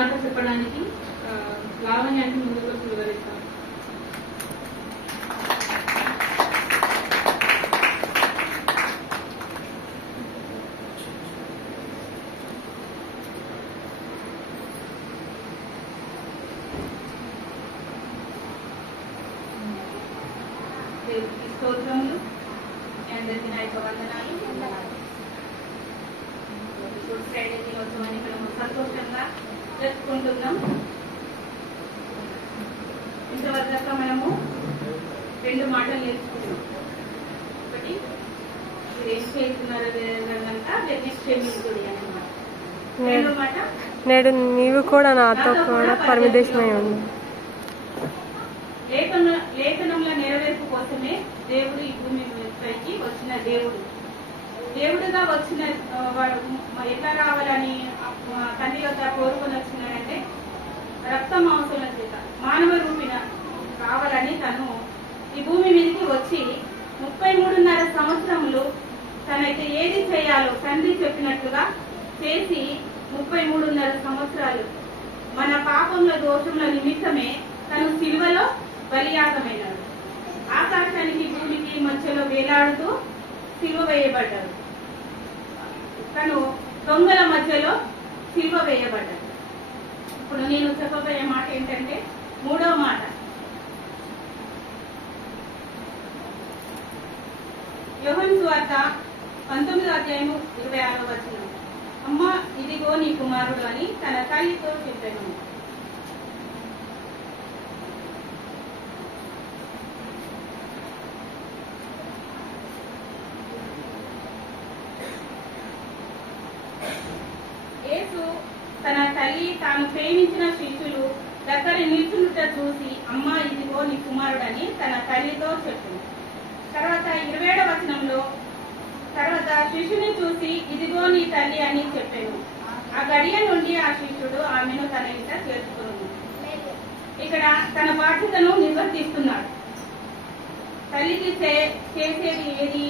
మాట చెప్పడానికి లావణ్యానికి ముందుకు వచ్చి వివరిస్తాను. స్తోత్రములు, అందరికీ నా యొక్క వందనాలు. గుడ్ ఫ్రైడే దినోత్సవాన్ని మనం సంతోషంగా జరుపుకుంటున్నాం. ఇంతవరకు మనము 2 మాటలు నేర్చుకున్నాం. ఒకటి మీరు ఏం చేస్తున్నారో కనుక క్షమించుడి అన్నమాట. 2వ మాట, నేడు నీవు కూడా నాతో కూడా పరమదేశమై ఉంది. లేఖనంలో నెరవేర్పు కోసమే దేవుడు ఈ భూమి పైకి వచ్చిన దేవుడుగా వచ్చిన వాడు ఎట్లా రావాలని తండ్రి యొక్క కోరుకొని వచ్చినాడంటే రక్త మాంసముల చేత మానవ రూపిన కావాలని తను ఈ భూమి మీదకి వచ్చి 33.5 సంవత్సరములు తనైతే ఏది చేయాలో తండ్రి చెప్పినట్లుగా చేసి 33.5 సంవత్సరాలు మన పాపంలో దోషముల నిమిత్తమే తను సిలువలో బలియాగమైనాడు. ఆకాశానికి భూమికి మధ్యలో వేలాడుతూ సిలువ వేయబడ్డాడు. తను దొంగల మధ్యలో సిలువ వేయబడ్డాడు. ఇప్పుడు నేను చెప్పబోయే మాట ఏంటంటే 3వ మాట, యోహాను సువార్త 19వ అధ్యాయము 26వ వచనం. అమ్మ ఇదిగో నీ కుమారుడు అని తన తల్లితో చెప్పాను. యేసు తన తల్లి తాను ప్రేమించిన శిష్యులు దగ్గర నిల్చుండుట చూసి అమ్మ ఇదిగో నీ కుమారుడని తన తల్లితో చెప్పింది. తర్వాత 27వ వచనంలో తర్వాత శిష్యుని చూసి ఇదిగో నీ తల్లి అని చెప్పాను. ఆ గడియ నుండి ఆ శిష్యుడు ఆమెను తన ఇంట చేర్చుకున్నాడు. ఇక్కడ తన బాధ్యతను నిర్వర్తిస్తున్నాడు. తల్లికి చేసేది ఏది,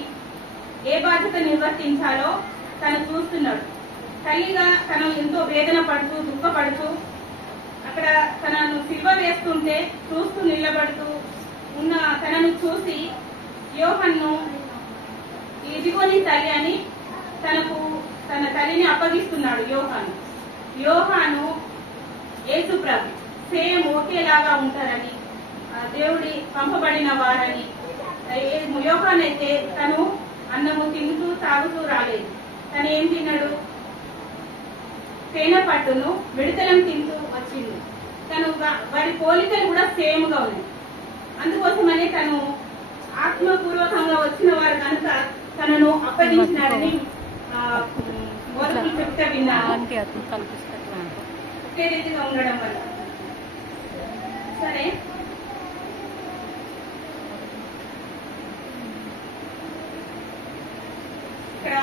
ఏ బాధ్యత నిర్వర్తించాలో తను చూస్తున్నాడు. తల్లిగా తను ఎంతో వేదన పడుతూ దుఃఖపడుతూ అక్కడ తనను సిలువ వేస్తుంటే చూస్తూ నిలబడుతూ ఉన్న తనను చూసి యోహాను ఇదిగో నీ తల్లి అని తన తల్లిని అప్పగిస్తున్నాడు. యోహాను యేసు ప్రభు సేమ్ ఒకేలాగా ఉంటారని, దేవుడి పంపబడిన వారని. యోహాను అయితే తను అన్నము తింటూ తాగుతూ రాలేదు. తను ఏం తిన్నాడు? తేనె పట్టును విడతలం తింటూ వచ్చింది. తను వారి పోలికలు కూడా సేమ్ గా ఉన్నాయి. అందుకోసమని తను ఆత్మపూర్వకంగా వచ్చిన వారు కనుక తనను అప్పగించినారని బోధకులు చెప్తే విన్నాను. ఒకే రీతిగా ఉండడం వల్ల సరే. ఇక్కడ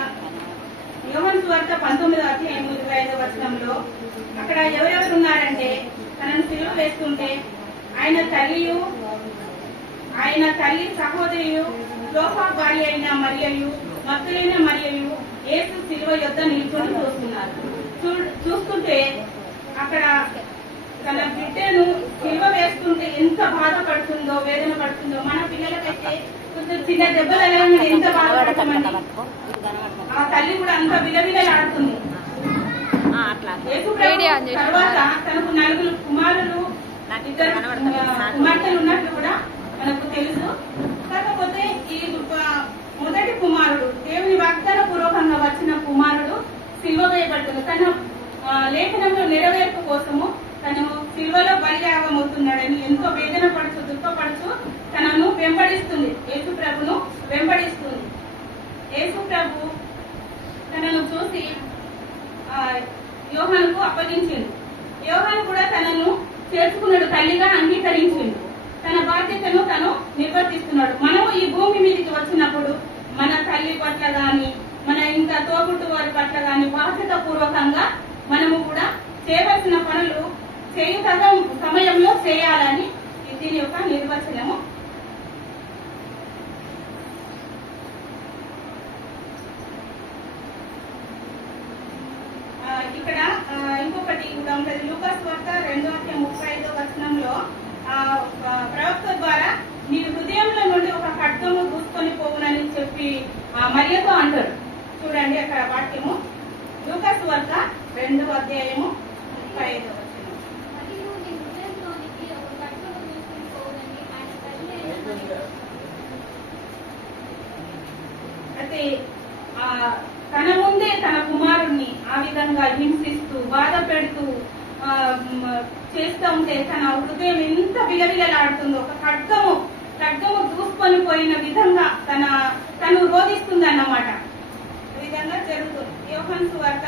యోహాను సువార్త 19వ అధ్యాయం 25వ వచనంలో అక్కడ ఎవరెవరు ఉన్నారంటే తనను సిలువ వేస్తుంటే ఆయన తల్లి సహోదరియు లోపా భార్య అయిన మరియయు మగ్దలేన మరియయు యేసు సిలువ యొద్ద నిల్చొని చూస్తుంటే అక్కడ తన బిడ్డను సిలువ వేస్తుంటే ఎంత బాధపడుతుందో వేదన పడుతుందో. మన పిల్లలకైతే కొంచెం చిన్న దెబ్బలు ఎంత బాధపడతామండి. ఆ తల్లి కూడా అంత విలవిలలాడుతుంది. తర్వాత తనకు 4 కుమారులు 2 కుమార్తెలు ఉన్నట్లు కూడా మనకు తెలుసు. కాకపోతే ఈ మొదటి కుమారుడు దేవుని వాగ్దాన పూర్వకంగా వచ్చిన కుమారుడు సిలువ వేయబడుతుంది. తన లేఖనంలో నెరవేర్పు కోసము తను సిలువలో బలియాగమవుతున్నాడని ఎంతో వేదన పడుతూ దుఃఖపడుతూ తనను వెంబడిస్తుంది. యేసు ప్రభును వెంబడిస్తుంది. యేసు ప్రభు తనను చూసి యోహానుకు అప్పగించింది. యోహాను కూడా తనను చేర్చుకున్నాడు, తల్లిగా అంగీకరించిండు. తన బాధ్యతను తను నిర్వర్తిస్తున్నాడు. మనము ఈ భూమి మీదకి వచ్చినప్పుడు మన తల్లి పట్ల గాని మన ఇంకా తోబుట్టు వారి పట్ల గాని బాధ్యత పూర్వకంగా మనము కూడా చేయవలసిన పనులు చేయు సమయంలో చేయాలని దీని యొక్క నిర్వచనము. ఇక్కడ ఇంకొకటి కూడా ఉంటుంది. లూకాసు వార్త 2:35 ప్రవక్త ద్వారా నీ హృదయంలో నుండి ఒక ఖడ్గము దూసుకొని పోవునని చెప్పి మరియతో అంటారు. చూడండి అక్కడ వాక్యము, లూకాసు వార్త 2:35. అయితే తన ముందే తన కుమారుణ్ణి ఆ విధంగా హింసిస్తూ బాధ పెడుతూ చేస్తూ ఉంటే తన హృదయం ఎంత విలవిలలాడుతుందో, ఒక ఖడ్గము దూసుకొని పోయిన విధంగా తను రోధిస్తుంది అన్నమాట. ఈ విధంగా జరుగుతుంది. యోహాను సువార్త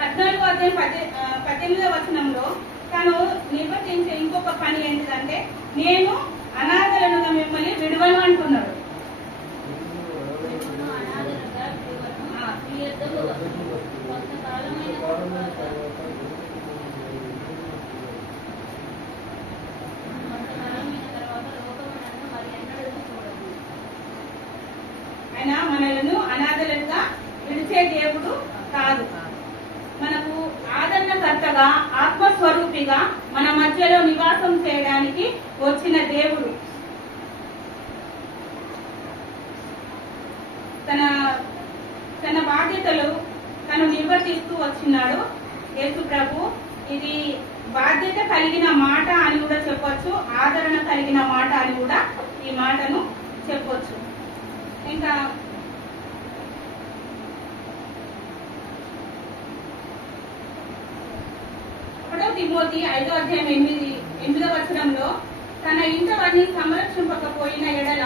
14:18 తను నిర్వర్తించే ఇంకొక పని ఏంటిదంటే, నేను అనాథలుగా మిమ్మల్ని విడువను అంటున్నాడు. ఆయన మనలను అనాథలుగా విడిచే దేవుడు కాదు, మనకు ఆదరణకర్తగా ఆత్మస్వరూపిగా మన మధ్యలో నివాసం చేయడానికి వచ్చిన దేవుడు. తన బాధ్యతలు తను నిర్వర్తిస్తూ వచ్చినాడు యేసు ప్రభు. ఇది బాధ్యత కలిగిన మాట అని కూడా చెప్పొచ్చు, ఆదరణ కలిగిన మాట అని కూడా ఈ మాటను చెప్పొచ్చు. ఇంకా తిమోతి 5:8 తన ఇంట వారిని సంరక్షింపకపోయిన ఎడల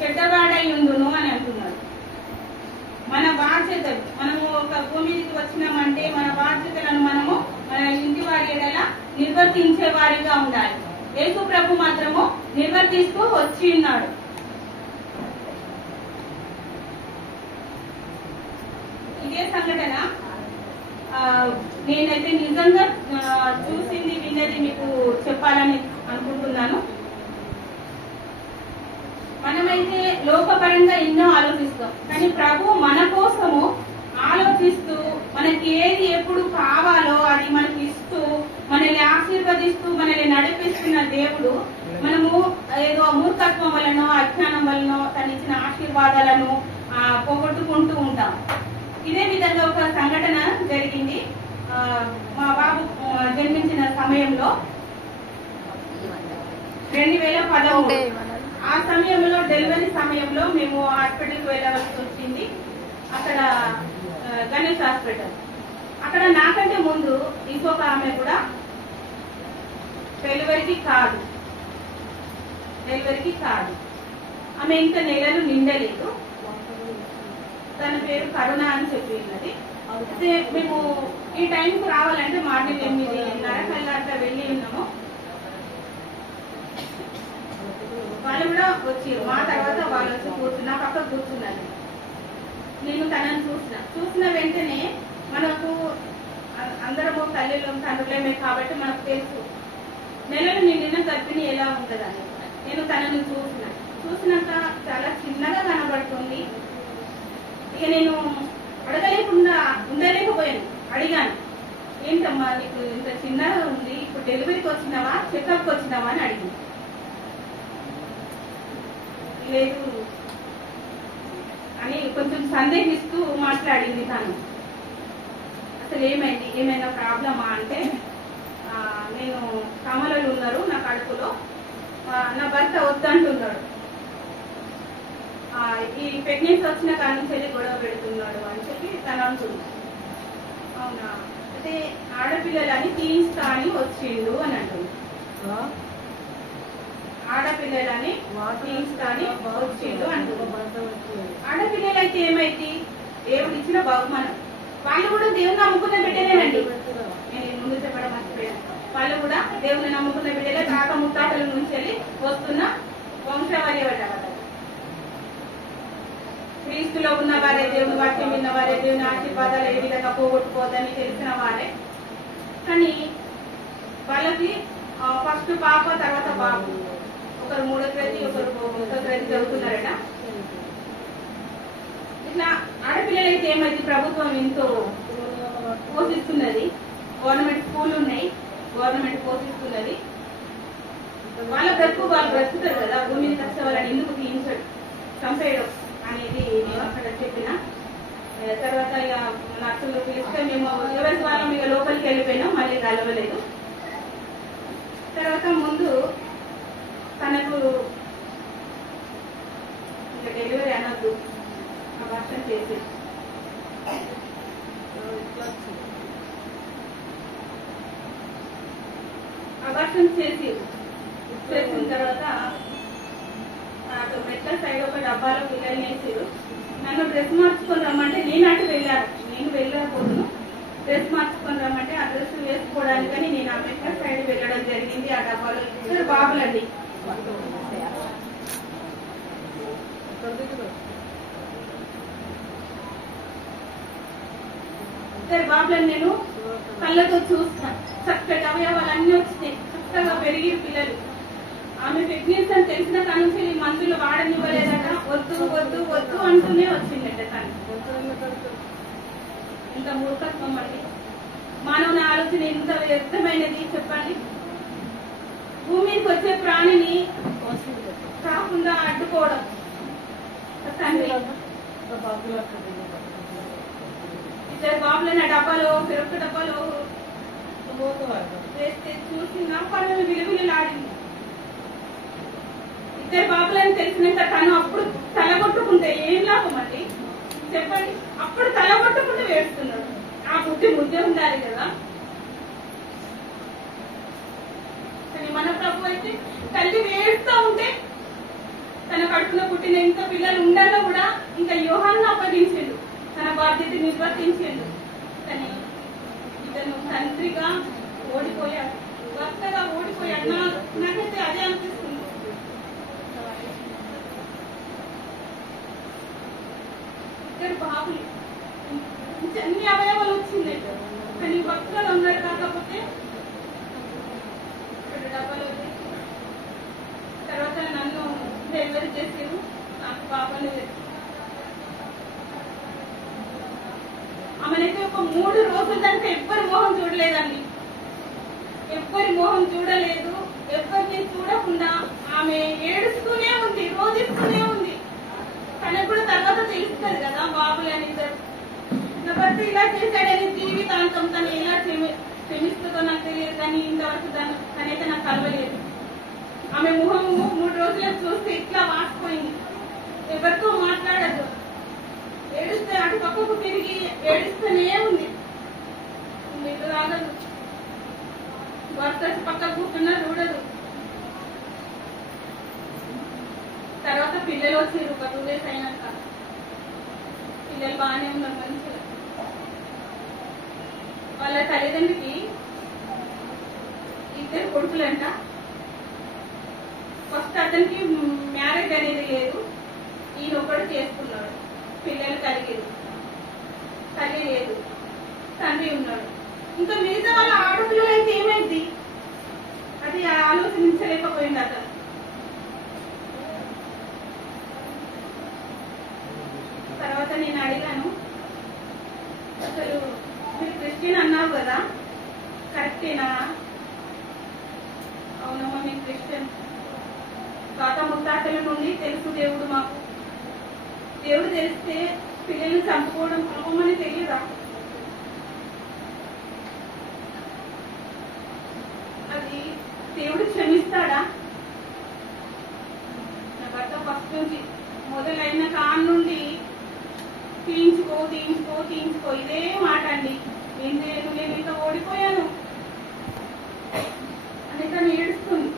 చెడ్డవాడై ఉండును అని అంటున్నాడు. మన బాధ్యతలు, మనము ఒక భూమికి వచ్చినామంటే మన బాధ్యతలను మనము మన ఇంటి వారి ఎడల నిర్వర్తించే వారిగా ఉండాలి. యేసు ప్రభు మాత్రము నిర్వర్తిస్తూ వచ్చి ఉన్నాడు. ఇదే సంఘటన నేనైతే నిజంగా చూసింది విన్నది మీకు చెప్పాలని అనుకుంటున్నాను. మనమైతే లోకపరంగా ఎన్నో ఆలోచిస్తాం, కానీ ప్రభు మన కోసము ఆలోచిస్తూ మనకి ఏది ఎప్పుడు కావాలో అది మనకి ఇస్తూ మనల్ని ఆశీర్వదిస్తూ మనల్ని నడిపిస్తున్న దేవుడు. మనము ఏదో మూర్ఖత్వం వలనో అజ్ఞానం వలనో తను ఇచ్చిన ఆశీర్వాదాలను పోగొట్టుకుంటూ ఉంటాం. ఇదే విధంగా ఒక సంఘటన జరిగింది. మా బాబు జన్మించిన సమయంలో 2013 ఆ సమయంలో డెలివరీ సమయంలో మేము హాస్పిటల్కి వెళ్ళవలసి వచ్చింది. అక్కడ గణేష్ హాస్పిటల్. అక్కడ నాకంటే ముందు ఇంకొక ఆమె కూడా డెలివరీకి కాదు, ఆమె ఇంకా నెలలు నిండలేదు. తన పేరు కరుణ అని చెప్పినది. అయితే మేము ఈ టైంకి రావాలంటే మార్నింగ్ 8:30 వెళ్ళి ఉన్నాము. వాళ్ళు కూడా వచ్చారు. మా తర్వాత వాళ్ళు వచ్చి కూర్చున్నా పక్క కూర్చున్నారు. నేను తనని చూసిన వెంటనే మనకు అందరము తండ్రులేమే కాబట్టి మనకు తెలుసు నెలలు నిండిన గర్భిణి ఎలా ఉంటుందని. నేను తనని చూసినాక చాలా చిన్నగా కనబడుతుంది. ఇక నేను అడగలేకుండా ఉండలేకపోయాను. అడిగాను, ఏంటమ్మా నీకు ఇంత చిన్నగా ఉంది, ఇప్పుడు డెలివరీకి వచ్చినావా చెకప్కి వచ్చినావా అని అడిగింది. లేదు అని కొంచెం సందేహిస్తూ మాట్లాడింది తను. అసలు ఏమైంది, ఏమైనా ప్రాబ్లమా అంటే, నేను కమలలు ఉన్నారు నా కడుపులో, నా భర్త వద్దంటున్నాడు, ఈ ప్రెగ్నెన్సీ వచ్చిన కాడి నుంచి వెళ్ళి గొడవ పెడుతున్నాడు అని చెప్పి తను అంటుంది. అవునా, అయితే ఆడపిల్లలని తీయిస్తా అని వచ్చిండు అని అంటుంది. ఆడపిల్లలని తీయిస్తా అని వచ్చిండు అంటుంది. ఆడపిల్లలైతే ఏమైంది, దేవుడు ఇచ్చిన బహుమానం. వాళ్ళు కూడా దేవుని నమ్ముకున్న బిడ్డలేనండి. నేను ముందు చెప్పడం మర్చిపోయాను. వాళ్ళు కూడా దేవుని నమ్ముకున్న బిడ్డలే. తాత ముత్తాతల నుంచి వెళ్ళి వస్తున్న వంశవర్య పడ్డారు. క్రీస్తులో ఉన్న వారే, దేవుని వాక్యం విన్న వారే, దేవుని ఆశీర్వాదాలు ఏ విధంగా పోగొట్టుకోవద్దని తెలిసిన వారే. కానీ వాళ్ళకి ఫస్ట్ పాప, తర్వాత బాబు. ఒకరు 3వ తరగతి, ఒకరు 1వ తరగతి చదువుతున్నారట. ఇట్లా ఆడపిల్లలైతే ఏమైంది, ప్రభుత్వం ఎంతో పోషిస్తున్నది. గవర్నమెంట్ స్కూల్ ఉన్నాయి, గవర్నమెంట్ పోషిస్తున్నది. వాళ్ళ బ్రతుకు వాళ్ళు బ్రతుకుతారు కదా, భూమిని కష్ట వాళ్ళని ఎందుకు తీయించడు చంపేయడం అనేది నేను అక్కడ చెప్పిన తర్వాత ఇక నర్సులు పిలిస్తే మేము ఎవరి వాళ్ళం ఇక లోపలికి వెళ్ళిపోయినాం, మళ్ళీ కలవలేదు. తర్వాత ముందు తనకు ఇక డెలివరీ అనొద్దు, అబార్షన్ చేసి అబార్షన్ చేసిన తర్వాత నాకు మెట్ల సైడ్ ఒక డబ్బాలో పిల్లల్ని వేసారు. నన్ను డ్రెస్ మార్చుకొని రమ్మంటే నేను అటు వెళ్ళాను, నేను వెళ్ళకపోతును. డ్రెస్ మార్చుకొని రమ్మంటే ఆ డ్రెస్ వేసుకోవడానికని నేను ఆ మెట్ల సైడ్ వెళ్ళడం జరిగింది. ఆ డబ్బాలో ఇద్దరు బాబులండి. ఇద్దరు బాబులను నేను కళ్ళతో చూస్తాను. చక్కటి అవయవాలన్నీ వచ్చినాయి, చక్కగా పెరిగి పిల్లలు. ఆమె ప్రెగ్నెన్సీ అని తెలిసిన కాడ నుంచి మందులు వాడనివ్వలేదట, వద్దు వద్దు వద్దు అంటూనే వచ్చిందట. తను ఇంత మూర్ఖత్వం అండి. మానవుని ఆలోచన ఎంత వ్యర్థమైనది చెప్పండి. భూమికి వచ్చే ప్రాణిని కాకుండా అడ్డుకోవడం. తండ్రి ఇద్దరు బాబులను ఆ డబ్బాలో పెరుగు డబ్బాలో వేస్తే చూసి నా పనులు విలువిలాడింది. ఇద్దరు బాబులని తెలిసినాక తను అప్పుడు తలగొట్టుకుంటే ఏం లాభం అండి చెప్పండి. అప్పుడు తలగొట్టుకుంటూ వేస్తున్నాడు. ఆ బుద్ధి ముద్దే ఉండాలి కదా. కానీ మన ప్రభు అయితే తల్లి వేస్తూ ఉంటే తన కడుపున పుట్టిన ఇంకా పిల్లలు ఉండగా కూడా ఇంకా యోహాన్ని అప్పగించిండు, తన బాధ్యత నిర్వర్తించిండు. కానీ ఇతను తండ్రిగా ఓడిపోయాడు, భర్తగా ఓడిపోయాడు. నాకైతే అదే అనిపిస్తుంది. ఇద్దరు బాబులు, అన్ని అవయవాలు వచ్చింది, కానీ భక్తులు ఉన్నారు. కాకపోతే డబ్బాలో తర్వాత నన్ను డెలివరీ చేసారు. నాకు పాపలు ఆమెనైతే ఒక 3 రోజుల దాకా ఎవ్వరి మోహం చూడలేదండి, ఎవ్వరి మోహం చూడలేదు. ఎవరిని చూడకుండా ఆమె ఏడుస్తూనే ఉంది, రోధిస్తూనే ఉంది. తనకు కూడా తర్వాత తెలుస్తుంది కదా బాబులని ఇద్దరు. నా భర్త ఇలా చేశాడని జీవితాంతం తను ఎలా క్షమిస్తుందో నాకు తెలియదు, కానీ ఇంతవరకు తనైతే నాకు కలవలేదు. ఆమె ముఖం 3 రోజులకు చూస్తే ఇట్లా వాసిపోయింది, ఎవరితో మాట్లాడదు, ఏడుస్తే అటు పక్కకు తిరిగి ఏడుస్తూనే ఉంది. మీకు రాగదు, భర్త పక్కకు కూర్చున్నా చూడదు. తర్వాత పిల్లలు వచ్చారు ఒక 2 days అయినాక. పిల్లలు బాగానే ఉన్నారు మంచిగా. వాళ్ళ తల్లిదండ్రికి 2 కొడుకులంట. ఫస్ట్ అతనికి మ్యారేజ్ అనేది లేదు, ఈయన ఒకటి చేసుకున్నాడు. పిల్లలు కలిగారు, తల్లి లేదు, తండ్రి ఉన్నాడు. ఇంకా మిగతా వాళ్ళ ఆడపిల్లలు అయితే ఏమైంది అది ఆలోచించలేకపోయింది అతను. తర్వాత నేను అడిగాను, అసలు మీరు క్రిస్టియన్ అన్నావు కదా, కరెక్టేనా? అవునమ్మా మేము క్రిస్టియన్, తాత ముత్తాతల నుండి తెలుసు దేవుడు మాకు. దేవుడు తెలిస్తే పిల్లల్ని చంపుకోవడం పాపమని తెలియదా? అది దేవుడు క్షమిస్తాడా? నా భర్త ఫస్ట్ నుంచి మొదలైన కాన్ నుండి తీయించుకో తీయించుకో తీయించుకో ఇదే మాట అండి. ఏం చేయను, నేను ఇంకా ఓడిపోయాను అని తను ఏడుస్తుంది.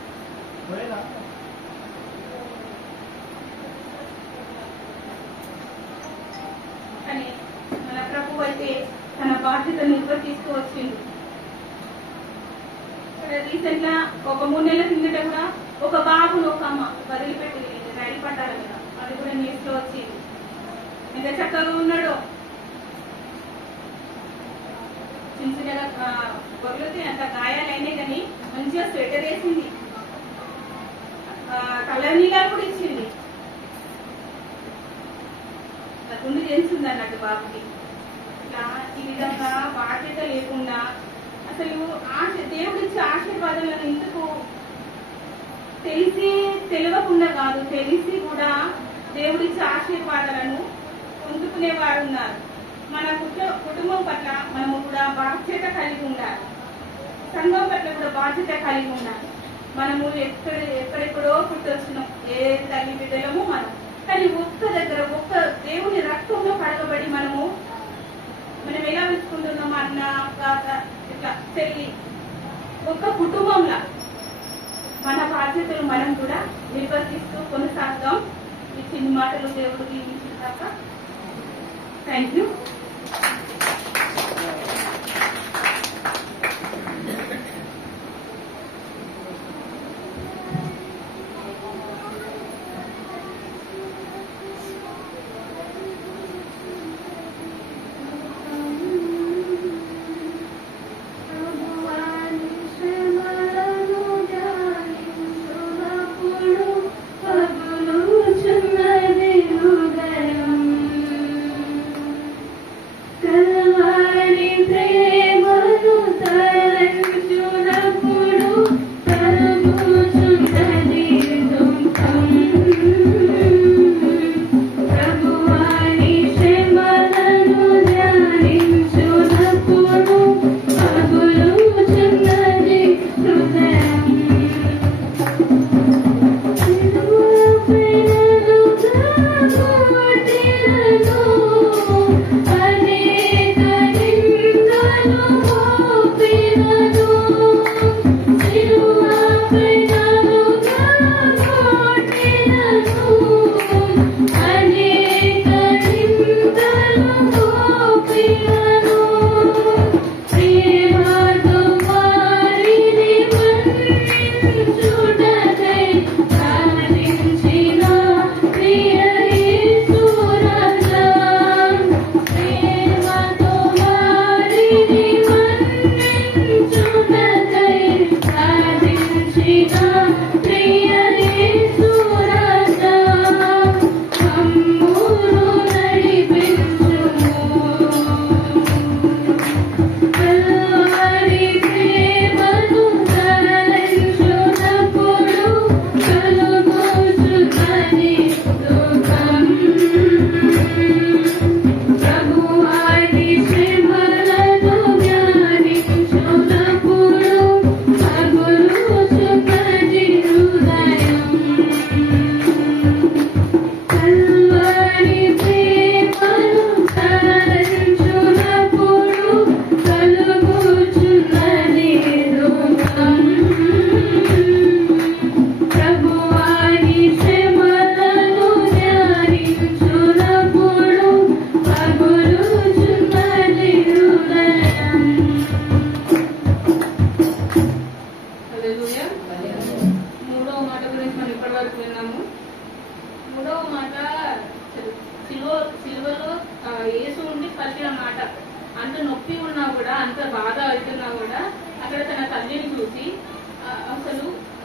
కానీ మన ప్రభు అయితే తన బాధ్యత నిర్వర్తిస్తూ వచ్చింది. రీసెంట్ గా ఒక 3 నెలల కిందట కూడా ఒక బాబును ఒక అమ్మ వదిలిపెట్టి రైలు పట్టాల మీద, అది కూడా న్యూస్ లో వచ్చింది. ఎంత చక్కగా ఉన్నాడో, చిన్న చిన్నగా గొర్రెలకి అంత గాయాలైనాయి కానీ మంచిగా స్వెటర్ వేసింది, కలర్ నీళ్ళని కూడా ఇచ్చింది. గుండు చేసింది అన్నట్టు బాబుకి. ఈ విధంగా బాధ్యత లేకుండా అసలు దేవుడిచ్చే ఆశీర్వాదాలను ఇందుకు తెలియకుండా కాదు, తెలిసి కూడా దేవుడిచ్చే ఆశీర్వాదాలను పొందుకునే వారు ఉన్నారు. మన కుటుంబం పట్ల మనము కూడా బాధ్యత కలిగి ఉండాలి. సంఘం పట్ల కూడా బాధ్యత కలిగి ఉండాలి. మనము ఎక్కడెక్కడో పుట్టొచ్చినాం, ఏ తల్లి బిడ్డలము మనం. కానీ ఒక్క దగ్గర ఒక్క దేవుని రక్తంలో కడగబడి మనం ఎలా ఉంచుకుంటున్నాం అన్న ఇట్లా చెల్లి ఒక్క కుటుంబంలా మన బాధ్యతలు మనం కూడా నిర్వర్తిస్తూ కొనసాగుతాం. ఈ చిన్న మాటలు దేవుడు దీవించిన తప్ప. Thank you.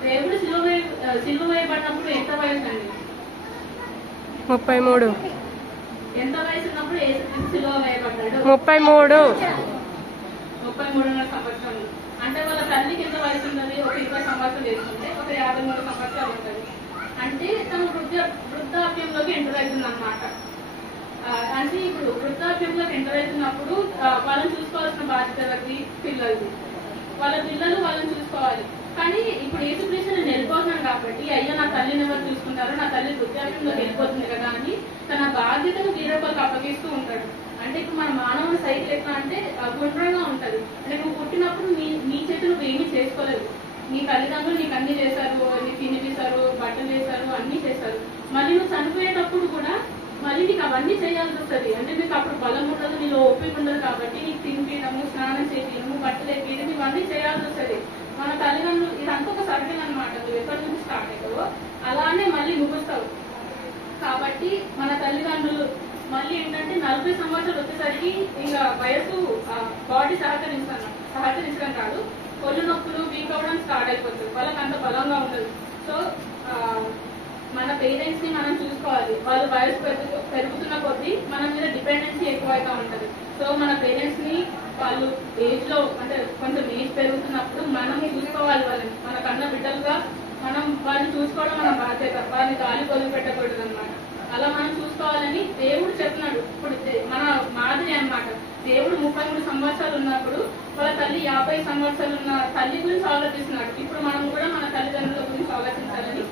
దేవుడు సిలువ వేయబడినప్పుడు ఎంత వయసు అండి? 33. ఎంత వయసు ఉన్నప్పుడు సిలువ వేయబడ్డాడు? 33. 33 సంవత్సరాలు. అంటే వాళ్ళ తల్లికి ఎంత వయసు ఉంటుంది? ఒక 20 సంవత్సరాలు వేసుకుంటే ఒక 53 సంవత్సరాలు ఉంటుంది. అంటే తను వృద్ధాప్యంలోకి ఎంటర్ అవుతుంది అన్నమాట. అంటే ఇప్పుడు వృద్ధాప్యంలోకి ఎంటర్ అవుతున్నప్పుడు వాళ్ళని చూసుకోవాల్సిన బాధ్యత పిల్లలది. వాళ్ళ పిల్లలు వాళ్ళని చూసుకోవాలి. కానీ ఇప్పుడు యేసుక్రీస్తు నేను వెళ్ళిపోతున్నాను కాబట్టి అయ్యో నా తల్లిని ఎవరు చూసుకుంటారో, నా తల్లి వృద్ధాప్యంలోకి వెళ్ళిపోతుంది కదా అని తన బాధ్యతను వీరొకరికి అప్పగిస్తూ ఉంటాడు. అంటే ఇప్పుడు మన మానవుని సైకిల్ ఎట్లా అంటే గుండ్రంగా ఉంటది. అంటే నువ్వు పుట్టినప్పుడు నీ చేతి నువ్వు ఏమీ చేసుకోలేదు. నీ తల్లిదండ్రులు నీకు అన్ని చేశారు, నీ తినిపిస్తారు, బట్టలు చేశారు, అన్ని చేశారు. మళ్ళీ నువ్వు చనిపోయేటప్పుడు కూడా మళ్ళీ నీకు అవన్నీ చేయాల్సి వస్తుంది. అంటే నీకు అప్పుడు బలం ఉండదు, నీలో ఓపిక ఉండదు కాబట్టి నీకు తినిపించడము, స్నానం చేయడము, బట్టలు వేయడం ఇవన్నీ చేయాల్సి వస్తుంది. మన తల్లిదండ్రులు ఇదంతా ఒక సర్కిల్ అనమాట. నువ్వు ఎక్కడి నుంచి స్టార్ట్ అవుతావో అలానే మళ్ళీ ముగుస్తావు. కాబట్టి మన తల్లిదండ్రులు మళ్ళీ ఏంటంటే 40 సంవత్సరాలు వచ్చేసరికి ఇంకా వయసు బాడీ సహకరించడం కాదు, ఒళ్ళు నొప్పులు వీక్ అవ్వడం స్టార్ట్ అయిపోతుంది. వాళ్ళకి అంత బలంగా ఉండదు. సో మన పేరెంట్స్ ని మనం చూసుకోవాలి. వాళ్ళు వయసు పెరుగుతున్న కొద్దీ మన మీద డిపెండెన్సీ ఎక్కువైగా ఉంటది. సో మన పేరెంట్స్ ని వాళ్ళు ఏజ్ లో అంటే కొంచెం ఏజ్ పెరుగుతున్నప్పుడు మనం చూసుకోవాలి. వాళ్ళని మన కన్న బిడ్డలుగా మనం వాళ్ళని చూసుకోవడం మన బాధ్యత. వాళ్ళని గాలి వదిలిపెట్టకూడదు అనమాట. అలా మనం చూసుకోవాలని దేవుడు చెప్తున్నాడు. ఇప్పుడు మన మాదిరి అన్నమాట. దేవుడు 33 సంవత్సరాలు ఉన్నప్పుడు వాళ్ళ తల్లి 50 సంవత్సరాలు ఉన్న తల్లి గురించి ఆలోచిస్తున్నాడు. ఇప్పుడు మనం కూడా మన తల్లిదండ్రుల గురించి ఆలోచించాలని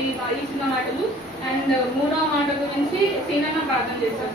ఈ చిన్న మాటలు. అండ్ 3వ మాట గురించి చిన్న ప్రార్థన చేస్తాం.